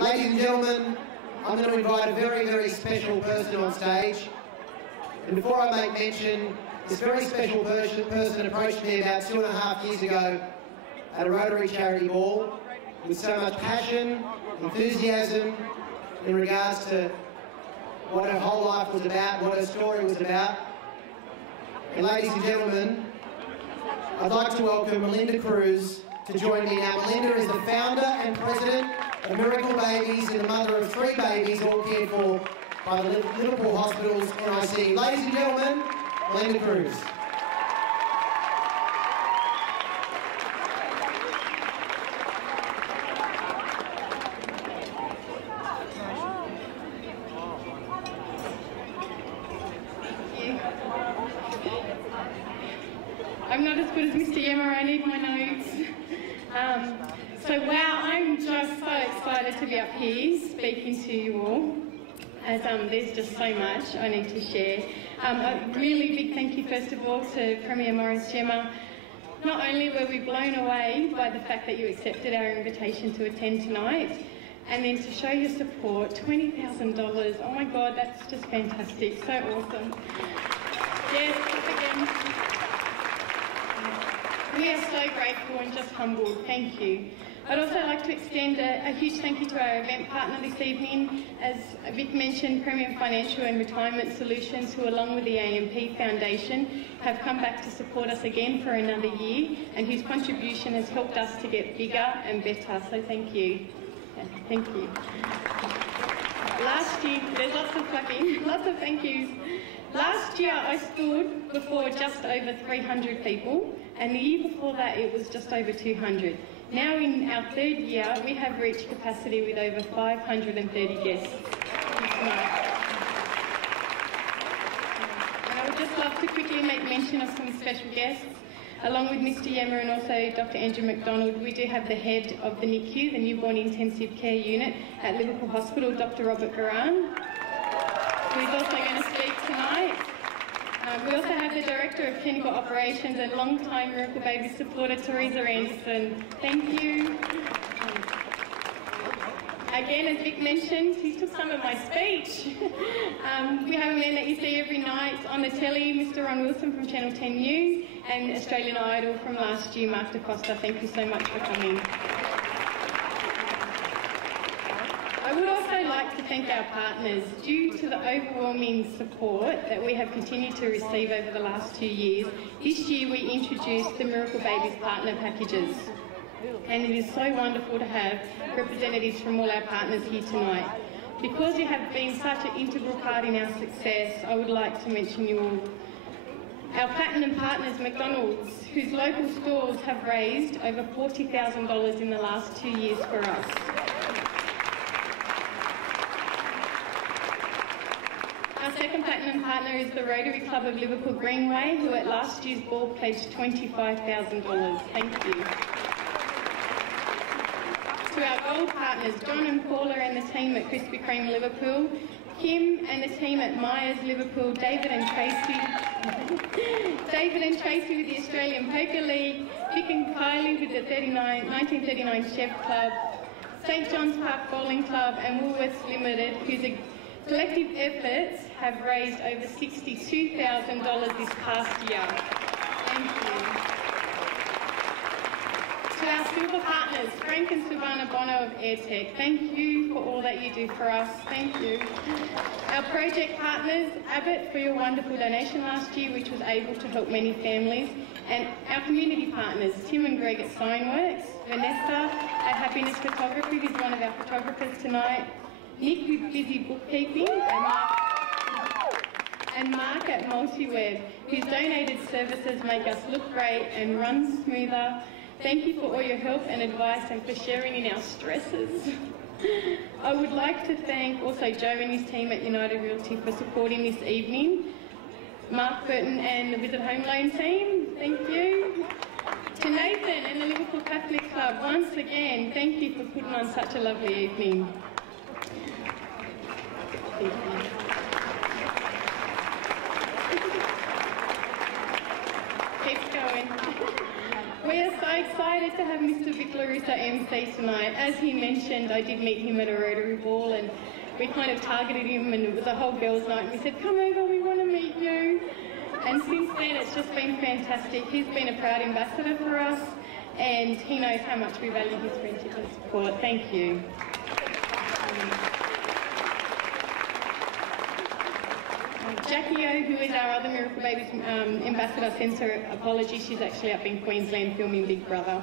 Ladies and gentlemen, I'm going to invite a very, very special person on stage. And before I make mention, this very special person approached me about 2.5 years ago at a Rotary charity ball with so much passion, enthusiasm in regards to what her whole life was about, what her story was about. And ladies and gentlemen, I'd like to welcome Melinda Cruz to join me now. Melinda is the founder and president of Miracle Babies and the mother of 3 babies, all cared for by the Liverpool Hospital's NIC. Ladies and gentlemen, Melinda Cruz. I'm not as good as Mr. Yemmer, I need my notes. So wow, I'm just so excited to be up here speaking to you all, as there's just so much I need to share. A really big thank you first of all to Premier Maurice Gemma. Not only were we blown away by the fact that you accepted our invitation to attend tonight, and then to show your support, $20,000, oh my God, that's just fantastic, so awesome. Yes, again. We are so grateful and just humbled. Thank you. I'd also like to extend a huge thank you to our event partner this evening. As Vic mentioned, Premium Financial and Retirement Solutions, who along with the AMP Foundation have come back to support us again for another year, and whose contribution has helped us to get bigger and better. So thank you. Thank you. Last year, there's lots of clapping, lots of thank yous. Last year I stood before just over 300 people, and the year before that it was just over 200. Now in our 3rd year we have reached capacity with over 530 guests tonight. And I would just love to quickly make mention of some special guests. Along with Mr. Yemmer and also Dr. Andrew McDonald, we do have the head of the NICU, the Newborn Intensive Care Unit at Liverpool Hospital, Dr. Robert Garan, who is also going to speak tonight. We also have the Director of Clinical Operations and long-time Miracle Baby supporter, Teresa Anderson. Thank you. Again, as Vic mentioned, he took some of my speech. We have a man that you see every night on the telly, Mr. Ron Wilson from Channel 10 News, and Australian Idol from last year, Mark DaCosta. Thank you so much for coming. I would also like to thank our partners. Due to the overwhelming support that we have continued to receive over the last 2 years, this year we introduced the Miracle Babies Partner Packages. And it is so wonderful to have representatives from all our partners here tonight. Because you have been such an integral part in our success, I would like to mention you all. Our platinum partners, McDonald's, whose local stores have raised over $40,000 in the last 2 years for us. Our second platinum partner is the Rotary Club of Liverpool Greenway, who at last year's ball pledged $25,000. Thank you. To our gold partners, John and Paula and the team at Krispy Kreme Liverpool, Kim and the team at Myers Liverpool, David and Tracy with the Australian Poker League, Vic and Kylie with the 1939 Chef Club, St John's Park Bowling Club and Woolworths Limited, whose collective efforts have raised over $62,000 this past year. Thank you. To our silver partners, Frank and Silvana Bono of AirTech, thank you for all that you do for us. Thank you. Our project partners, Abbott, for your wonderful donation last year, which was able to help many families. And our community partners, Tim and Greg at Signworks, Vanessa at Happiness Photography, who's one of our photographers tonight, Nick with Busy Bookkeeping, and Mark at MultiWeb, whose donated services make us look great and run smoother. Thank you for all your help and advice and for sharing in our stresses. I would like to thank also Joe and his team at United Realty for supporting this evening. Mark Burton and the Visit Home Loan team, thank you. To Nathan and the Liverpool Catholic Club, once again, thank you for putting on such a lovely evening. Thank you. Keep going. We are so excited to have Mr. Vic LaRusso MC tonight. As he mentioned, I did meet him at a Rotary Ball and we kind of targeted him and it was a whole girls' night and we said, come over, we want to meet you. And since then it's just been fantastic. He's been a proud ambassador for us and he knows how much we value his friendship and support. Thank you. Jackie O, who is our other Miracle Babies ambassador, sends her apologies. She's actually up in Queensland filming Big Brother.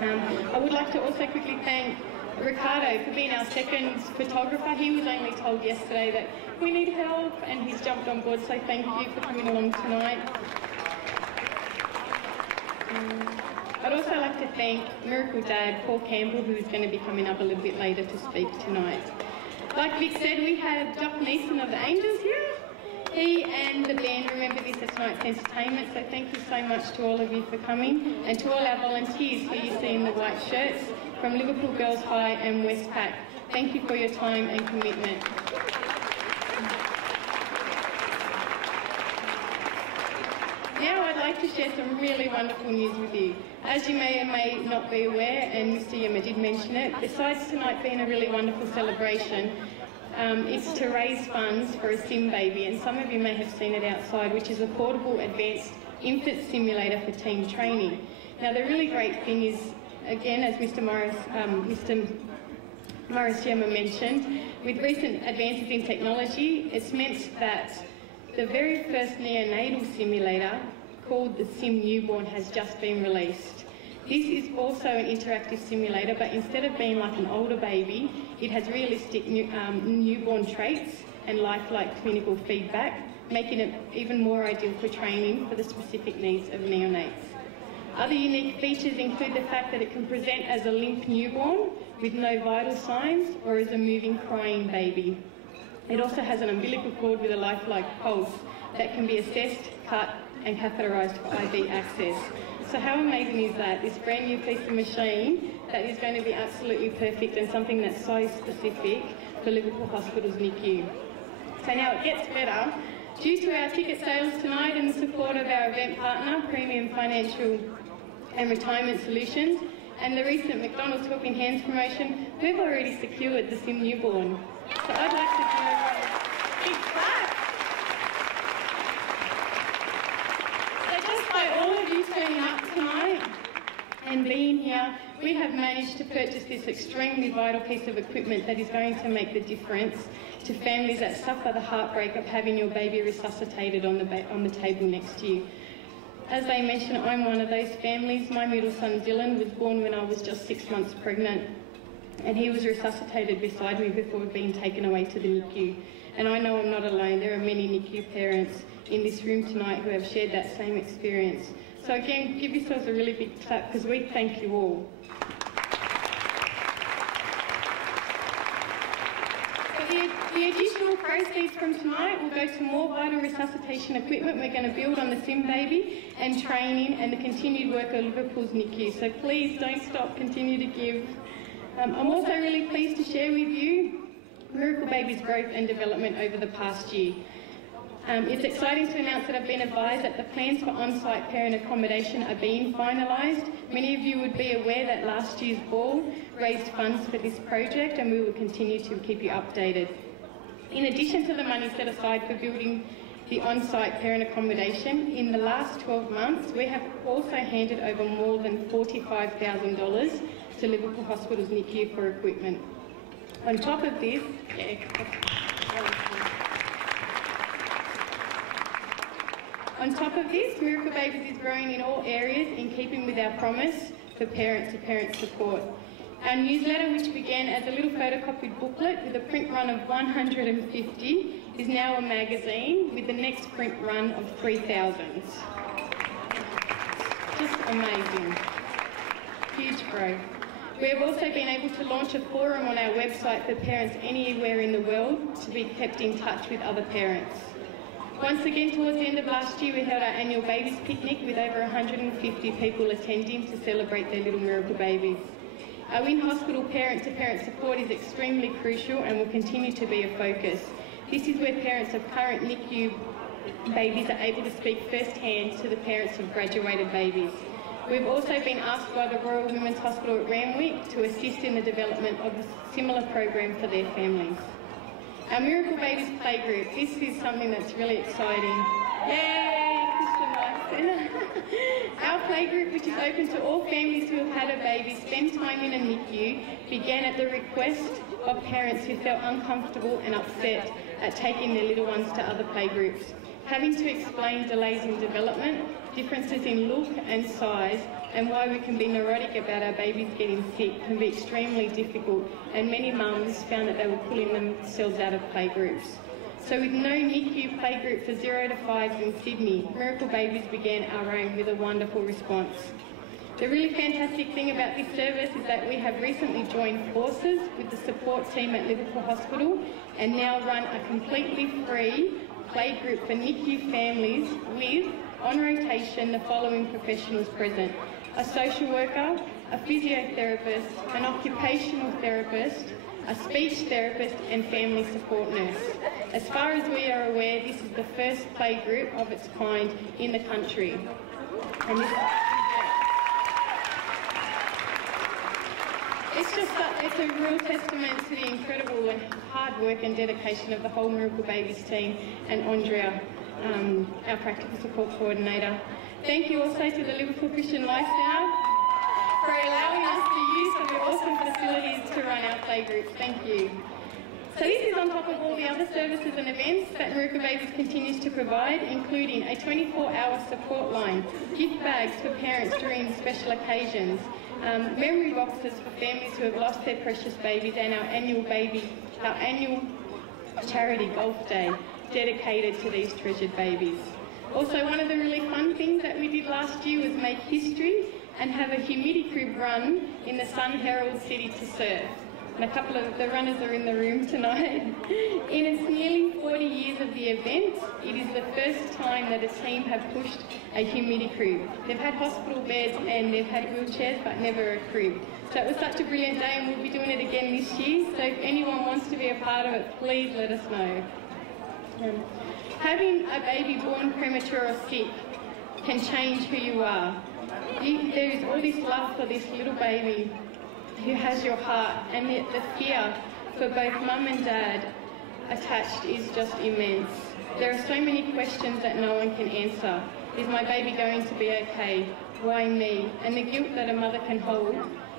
I would like to also quickly thank Ricardo for being our second photographer. He was only told yesterday that we need help and he's jumped on board, so thank you for coming along tonight. I'd also like to thank Miracle Dad, Paul Campbell, who is going to be coming up a little bit later to speak tonight. Like Vic said, we have Doc Neeson of the Angels here. He and the band remember this as tonight's entertainment, so thank you so much to all of you for coming, and to all our volunteers who you see in the white shirts from Liverpool Girls High and Westpac. Thank you for your time and commitment. Now I'd like to share some really wonderful news with you. As you may or may not be aware, and Mr. Yema did mention it, besides tonight being a really wonderful celebration, it's to raise funds for a sim baby, and some of you may have seen it outside, which is a portable advanced infant simulator for team training. Now the really great thing is, again, as Mr. Morris Yema mentioned, with recent advances in technology, it's meant that the very first neonatal simulator, called the Sim Newborn, has just been released. This is also an interactive simulator, but instead of being like an older baby, it has realistic newborn traits and lifelike clinical feedback, making it even more ideal for training for the specific needs of neonates. Other unique features include the fact that it can present as a limp newborn with no vital signs, or as a moving, crying baby. It also has an umbilical cord with a lifelike pulse that can be assessed, cut and catheterised for IV access. So how amazing is that? This brand new piece of machine that is going to be absolutely perfect and something that's size specific for Liverpool Hospital's NICU. So now it gets better. Due to our ticket sales tonight and the support of our event partner, Premium Financial and Retirement Solutions, and the recent McDonald's Helping Hands promotion, we've already secured the Sim Newborn. So I'd like to do a big clap. So just by all of you turning up tonight and being here, we have managed to purchase this extremely vital piece of equipment that is going to make the difference to families that suffer the heartbreak of having your baby resuscitated on the table next to you. As they mentioned, I'm one of those families. My middle son Dylan was born when I was just 6 months pregnant, and he was resuscitated beside me before being taken away to the NICU. And I know I'm not alone. There are many NICU parents in this room tonight who have shared that same experience. So again, give yourselves a really big clap, because we thank you all. The additional proceeds from tonight will go to more vital resuscitation equipment we're going to build on the Sim Baby, and training and the continued work of Liverpool's NICU. So please don't stop, continue to give. I'm also really pleased to share with you Miracle Baby's growth and development over the past year. It's exciting to announce that I've been advised that the plans for on-site parent accommodation are being finalised. Many of you would be aware that last year's ball raised funds for this project, and we will continue to keep you updated. In addition to the money set aside for building the on-site parent accommodation, in the last 12 months we have also handed over more than $45,000 to Liverpool Hospital's NICU for equipment. On top of this, Miracle Babies is growing in all areas in keeping with our promise for parent-to-parent support. Our newsletter, which began as a little photocopied booklet with a print run of 150, is now a magazine with the next print run of 3,000. Just amazing. Huge growth. We have also been able to launch a forum on our website for parents anywhere in the world to be kept in touch with other parents. Once again, towards the end of last year, we held our annual babies picnic with over 150 people attending to celebrate their little miracle babies. Our in-hospital parent-to-parent support is extremely crucial and will continue to be a focus. This is where parents of current NICU babies are able to speak firsthand to the parents of graduated babies. We've also been asked by the Royal Women's Hospital at Randwick to assist in the development of a similar program for their families. Our Miracle Babies Playgroup, this is something that's really exciting. Yay, Christian Life Centre. Our playgroup, which is open to all families who have had a baby spend time in a NICU, began at the request of parents who felt uncomfortable and upset at taking their little ones to other playgroups. Having to explain delays in development, differences in look and size, and why we can be neurotic about our babies getting sick can be extremely difficult, and many mums found that they were pulling themselves out of playgroups. So with no NICU playgroup for 0 to 5s in Sydney, Miracle Babies began our own with a wonderful response. The really fantastic thing about this service is that we have recently joined forces with the support team at Liverpool Hospital and now run a completely free playgroup for NICU families with, on rotation, the following professionals present: a social worker, a physiotherapist, an occupational therapist, a speech therapist and family support nurse. As far as we are aware, this is the first playgroup of its kind in the country. And it's a real testament to the incredible and hard work and dedication of the whole Miracle Babies team and Andrea, our practical support coordinator. Thank you also to the Liverpool Christian Life Centre for allowing us to use some of the awesome facilities to run our playgroups. Thank you. So this is on top of all the other services and events that Miracle Babies continues to provide, including a 24-hour support line, gift bags for parents during special occasions, memory boxes for families who have lost their precious babies, and our annual charity golf day dedicated to these treasured babies. Also, one of the really fun things that we did last year was make history and have a humidity crib run in the Sun Herald City to surf. And a couple of the runners are in the room tonight. In its nearly 40 years of the event, it is the first time that a team have pushed a humidity crib. They've had hospital beds and they've had wheelchairs, but never a crib. So it was such a brilliant day, and we'll be doing it again this year. So if anyone wants to be a part of it, please let us know. Having a baby born premature or sick can change who you are. There is all this love for this little baby who has your heart, and the fear for both mum and dad attached is just immense. There are so many questions that no one can answer. Is my baby going to be okay? Why me? And the guilt that a mother can hold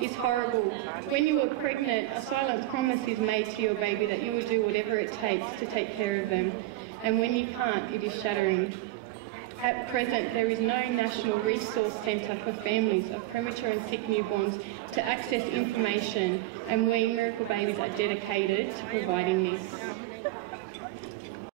is horrible. When you are pregnant, a silent promise is made to your baby that you will do whatever it takes to take care of them. And when you can't, it is shattering. At present, there is no national resource centre for families of premature and sick newborns to access information, and we, Miracle Babies, are dedicated to providing this.